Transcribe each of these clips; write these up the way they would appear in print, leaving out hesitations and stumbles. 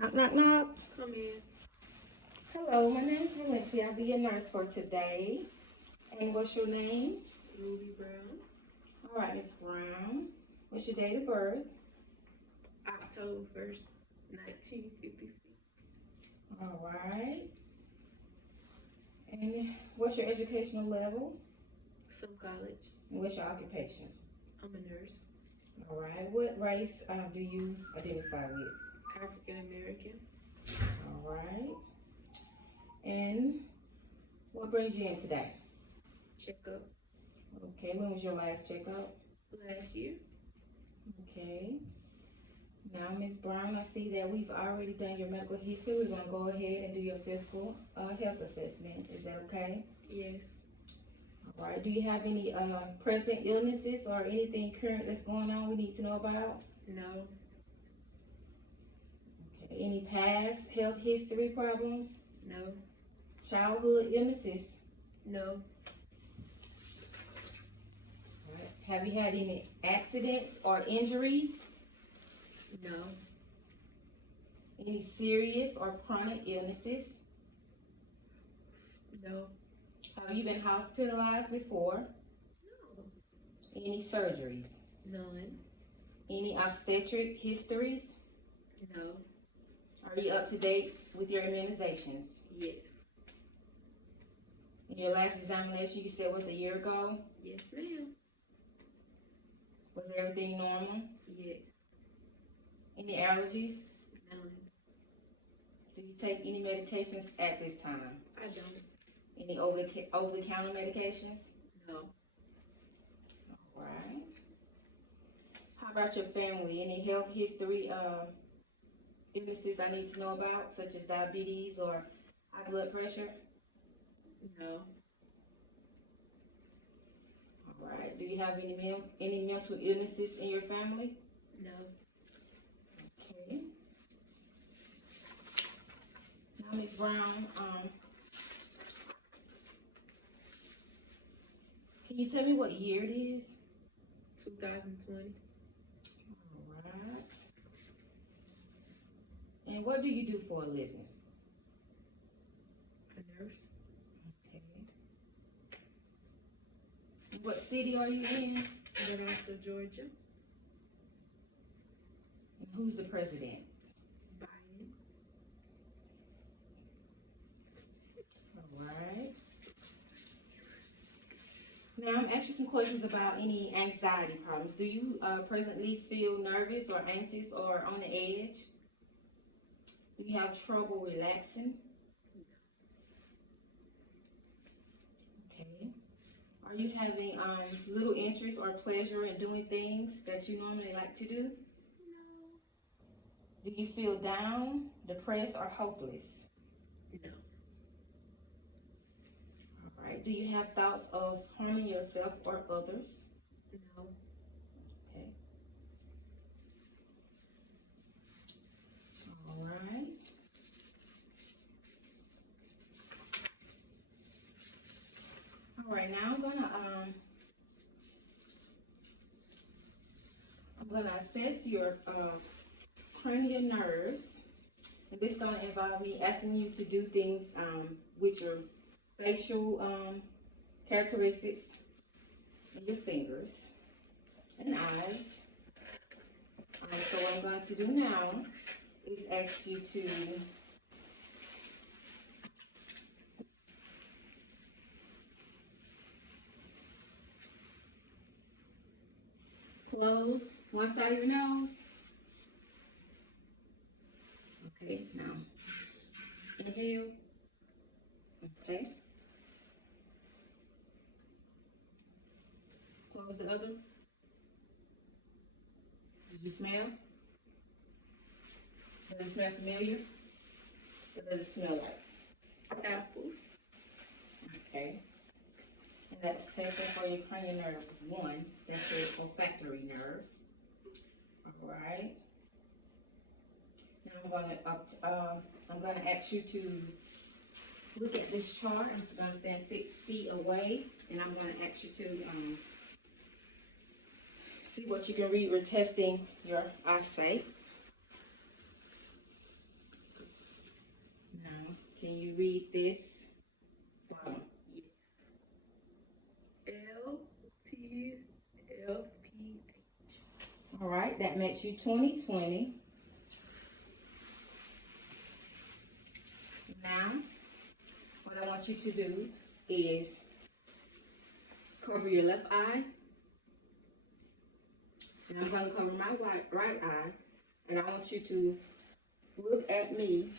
Knock, knock, knock. Come in. Hello, my name is Valencia. I'll be your nurse for today. And what's your name? Ruby Brown. All right, Miss Brown. What's your date of birth? October 1st, 1956. All right. And what's your educational level? Some college. And what's your occupation? I'm a nurse. All right. What race do you identify with? African American. All right. And what brings you in today? Checkup. Okay. When was your last checkup? Last year. Okay. Now, Ms. Brown, I see that we've already done your medical history. We're going to go ahead and do your physical health assessment. Is that okay? Yes. All right. Do you have any present illnesses or anything current that's going on we need to know about? No. Okay. Any past health history problems? No. Childhood illnesses? No. All right. Have you had any accidents or injuries? No. Any serious or chronic illnesses? No. Have you been hospitalized before? No. Any surgeries? None. Any obstetric histories? No. Are you up to date with your immunizations? Yes. And your last examination you said was a year ago? Yes, ma'am. Was everything normal? Yes. Any allergies? None. Do you take any medications at this time? I don't. Any over-the-counter medications? No. All right. How about your family? Any health history illnesses I need to know about, such as diabetes or high blood pressure? No. All right. Do you have any mental illnesses in your family? No. Okay. Now, Ms. Brown, can you tell me what year it is? 2020. All right. And what do you do for a living? A nurse. Okay. What city are you in? Atlanta, Georgia. And who's the president? Biden. All right. Now I'm asking some questions about any anxiety problems. Do you presently feel nervous or anxious or on the edge? Do you have trouble relaxing? Okay. Are you having little interest or pleasure in doing things that you normally like to do? No. Do you feel down, depressed, or hopeless? No. All right. Do you have thoughts of harming yourself or others? No. Okay. All right. All right. Now I'm gonna assess your cranial nerves. And this is gonna involve me asking you to do things with your facial characteristics and your fingers and eyes. So what I'm going to do now is ask you to close one side of your nose. Okay, now inhale. Okay. Close the other. Did you smell? Does it smell familiar? What does it smell like? Apples. Okay. And that's testing for your cranial nerve 1. That's your olfactory nerve. All right. Now I'm gonna ask you to look at this chart. I'm just gonna stand 6 feet away, and I'm gonna ask you to see what you can read. We're testing your eyesight. get this bottom. LTLPH. All right, that makes you 20/20. Now, what I want you to do is cover your left eye, and I'm going to cover my right eye, and I want you to look at me.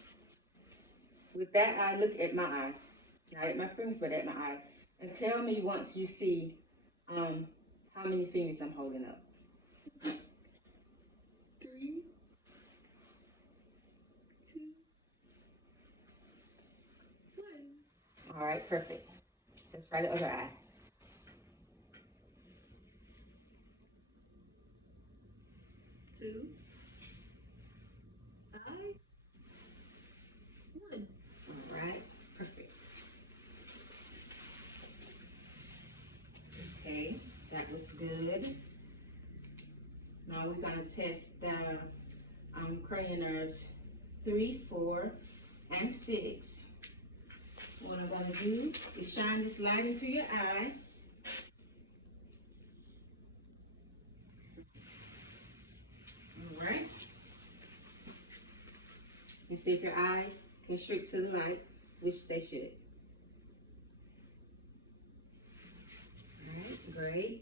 With that eye, look at my eye. Not at my fingers, but at my eye. And tell me once you see how many fingers I'm holding up. 3, 2, 1. All right, perfect. Let's try the other eye. 2, 1. All right, perfect. Okay, that was good. Now we're going to test the cranial nerves 3, 4, and 6. What I'm going to do is shine this light into your eye. All right. And see if your eyes constrict to the light, which they should. All right, great.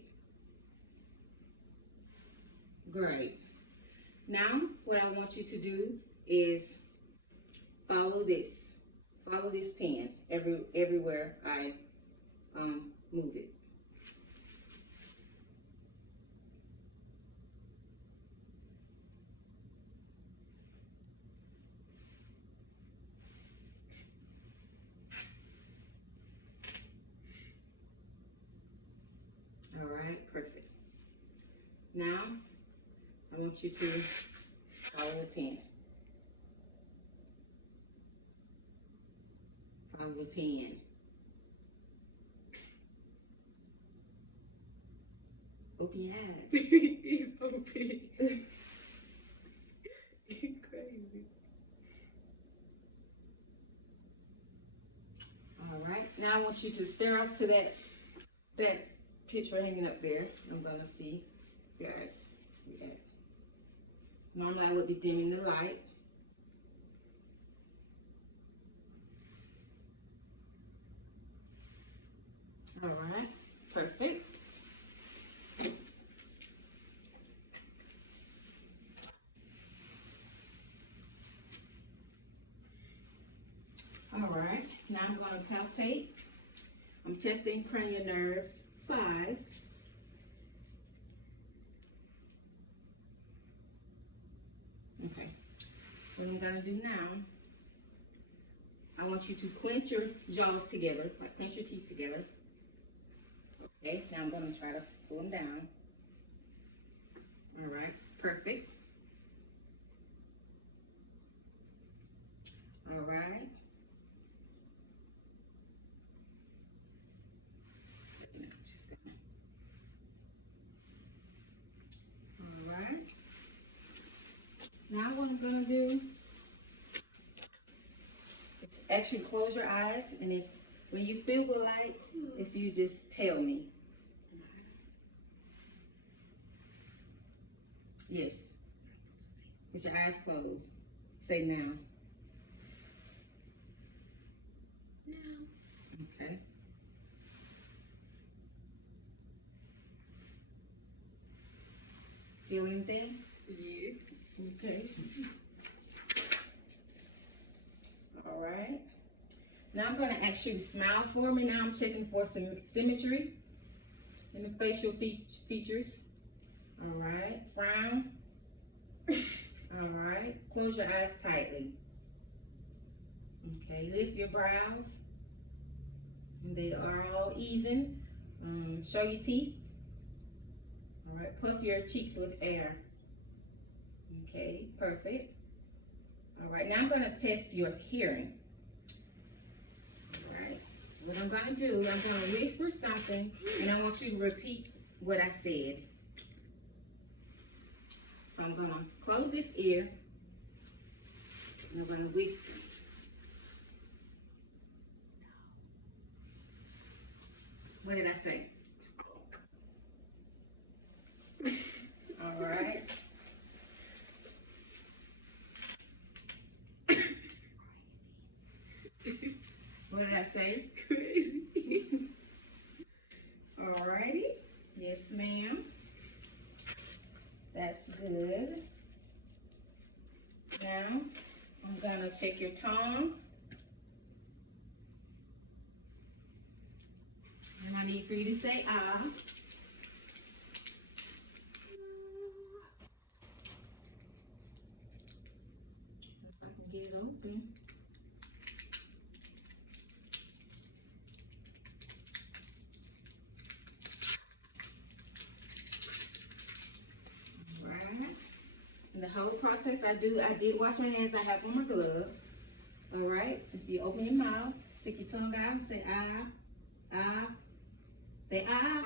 Great. Now, what I want you to do is follow this. Follow this pen everywhere I move it. All right, perfect. Now, I want you to follow the pen. Follow the pen. Open your eyes. He's so big. He's crazy. All right. Now I want you to stare up to that picture hanging up there. I'm gonna see if your eyes. Normally I would be dimming the light. All right. Perfect. All right. Now I'm going to palpate. I'm testing cranial nerve 5. Okay. What I'm going to do now, I want you to clench your jaws together, like clench your teeth together. Okay, now I'm going to try to pull them down. All right, perfect. All right. All right. Now what I'm going to do is actually close your eyes, and if when you feel the light, if you just tell me. Yes. With your eyes closed. Say now. Now. Okay. Feel anything? Yes. Okay. All right. Now I'm going to ask you to smile for me. Now I'm checking for some symmetry in the facial features. All right. Frown. All right. Close your eyes tightly. Okay. Lift your brows. And they are all even. Show your teeth. All right. Puff your cheeks with air. Okay. Perfect. All right. Now I'm going to test your hearing. All right. What I'm going to do, I'm going to whisper something, and I want you to repeat what I said. So I'm going to close this ear, and I'm going to whisper. What did I say? All right. What did I say? Crazy. All righty. Yes, ma'am. That's good. Now, I'm gonna check your tongue. And I need for you to say ah. If I can get it open. Alright. And the whole process I did wash my hands. I have on my gloves. Alright. If you open your mouth, stick your tongue out and say ah, ah. Say ah.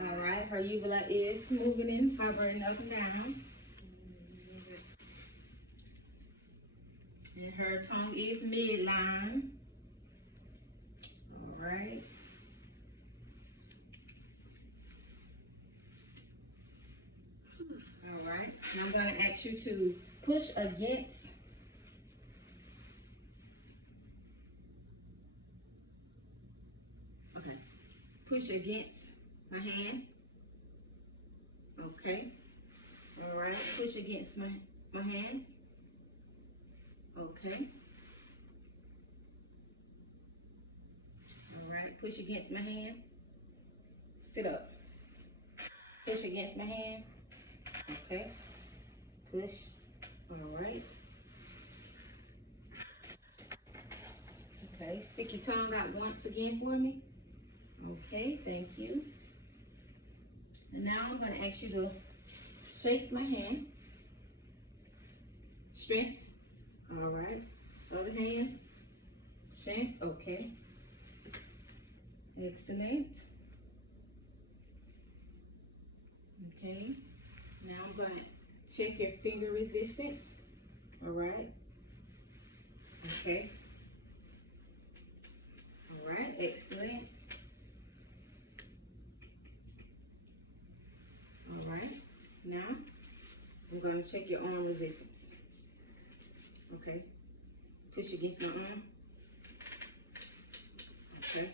Alright. Her uvula is moving and hovering up and down. And her tongue is midline. Alright. Alright. Now I'm going to ask you to push against. Okay. Push against my hand. Okay. Alright. Push against my hands. Okay. Alright. Push against my hand. Sit up. Push against my hand. Okay. Push. Alright. Okay. Stick your tongue out once again for me. Okay. Thank you. And now I'm going to ask you to shake my hand. Strength. Alright. Other hand. Strength. Okay. Excellent. Okay. Now I'm going to check your finger resistance. Alright. Okay. Alright. Excellent. Alright. Now I'm going to check your arm resistance. Okay. Push against my arm. Okay.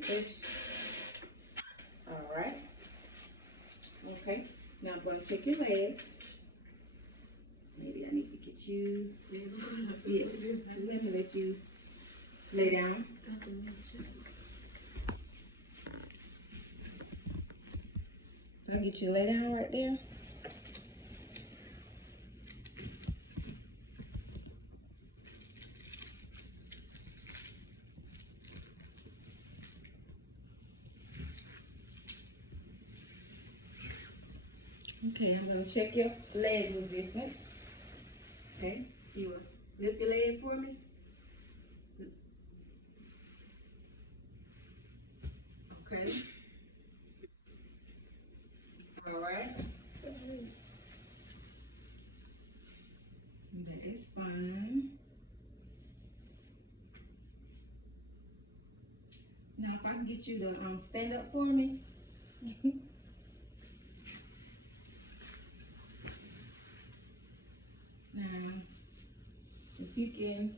Push. Alright. Okay. Now I'm going to check your legs. Maybe I need to get you. Yes. Let me let you lay down. I'll get you to lay down right there. Okay, I'm going to check your leg resistance. Okay, you will lift your leg for me. Okay. All right. That is fine. Now, if I can get you to stand up for me. Now, if you can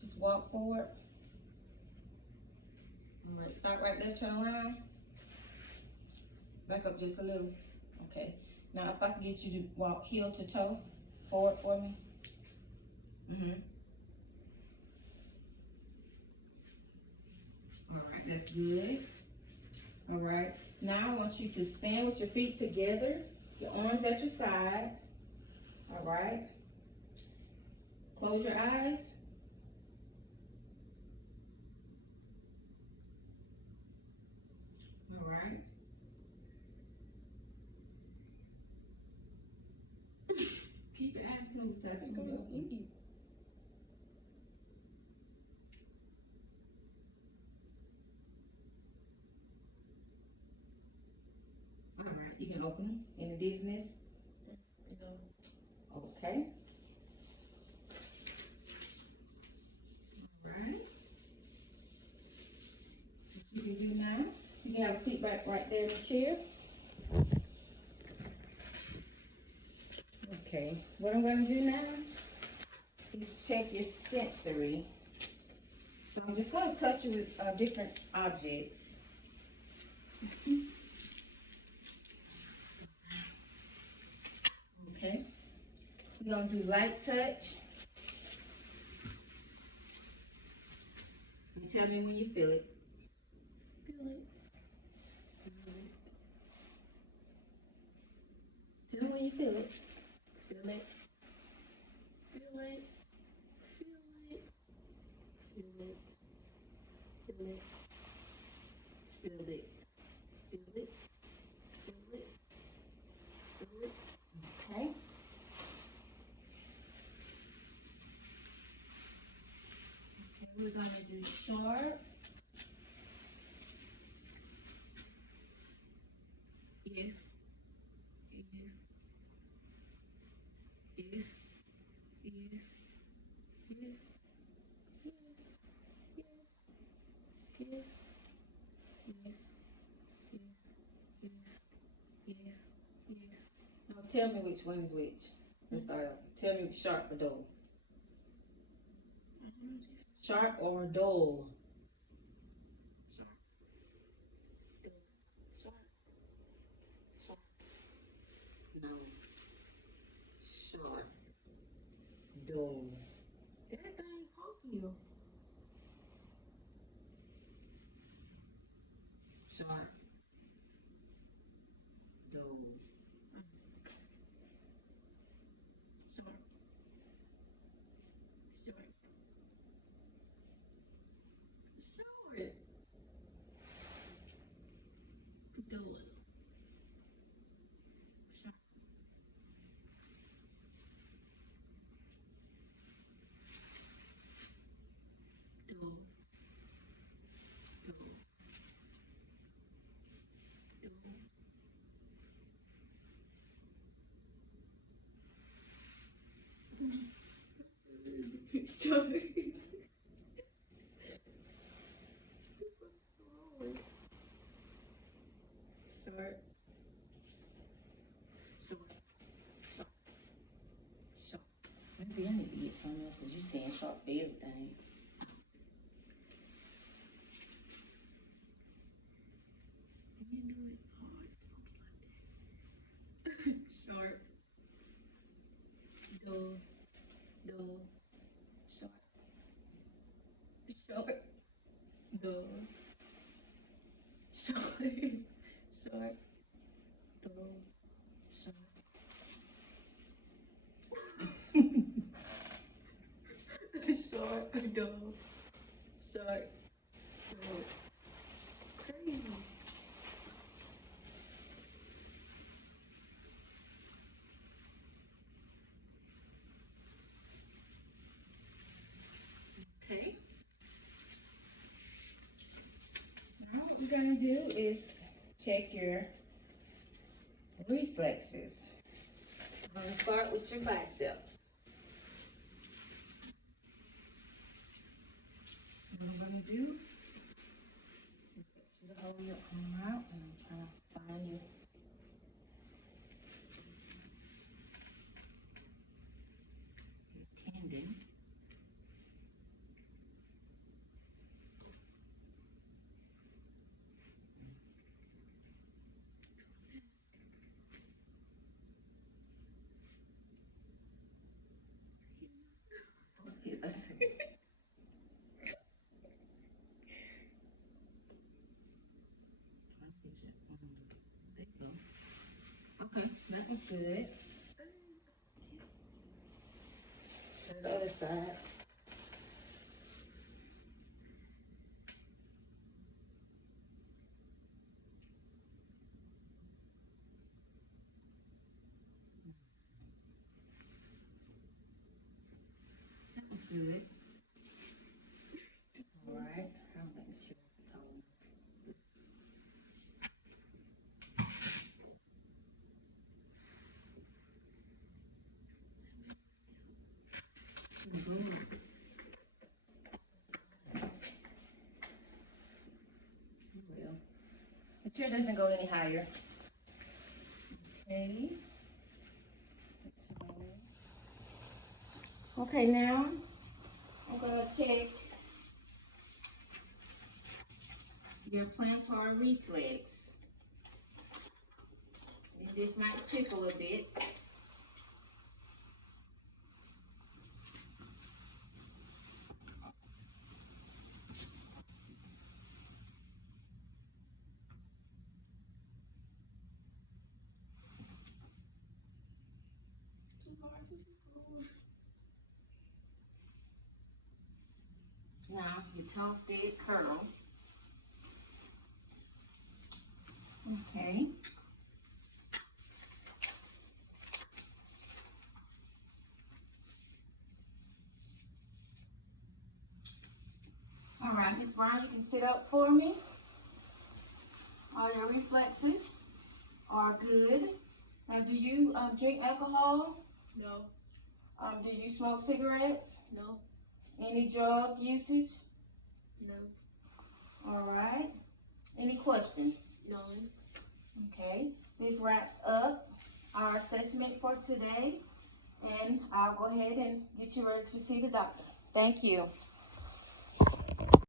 just walk forward. All right, stop right there, turn around. Back up just a little. Okay. Now, if I can get you to walk heel to toe forward for me. All right, that's good. All right. Now, I want you to stand with your feet together, your arms at your side. All right. Close your eyes. All right. Keep your eyes closed so I can go to sleep. All right. You can open them. Any dizziness? Okay. All right. What you can do now here. Okay, what I'm gonna do now is check your sensory. So I'm just gonna touch you with different objects. Okay, we're gonna do light touch. You tell me when you feel it. Feel it. Tell me when you feel it. Feel it. Feel it. Feel it. Feel it. Feel it. Feel it. Feel it. Feel it. Feel it. Okay. Okay, we're gonna do sharp. Yes. Yes. Yes. Yes. Yes. Yes. Yes. Yes. Yes. Yes. Yes. Yes. Now tell me which one is which. Let's start off. Tell me sharp or dull. Sharp or dull? No. Sharp. Dull. Everything hungry. Sharp. Dull. Short. Short. Short. Dull. Short. Dull. Dull. Dull. Short. Short. Short. Short. Short. Maybe I need to get something else because you're saying sharp for everything. You do it hard. Sharp. Dull. Dull. Short. Short. Dull. Short. Short. Dull. Short. Short. Dull. Short. Dull. Crazy. Okay. Now what we're gonna do is check your reflexes. I'm gonna start with your biceps. What I'm gonna do is get you to hold your arm out and I'm trying to find your tendon. Okay, let's see. There you go. Okay, that was good. So the other side. That was good. All right, I'm gonna share the tone. Good. Well, Chair doesn't go any higher. Okay. Okay, now I'm gonna check your plantar reflex. And this might tickle a bit. Now your toes did curl. Okay. All right, Miss Brown, you can sit up for me. All your reflexes are good. Now, do you drink alcohol? No. Do you smoke cigarettes? No. Any drug usage? No. All right. Any questions? None. Okay. This wraps up our assessment for today, and I'll go ahead and get you ready to see the doctor. Thank you.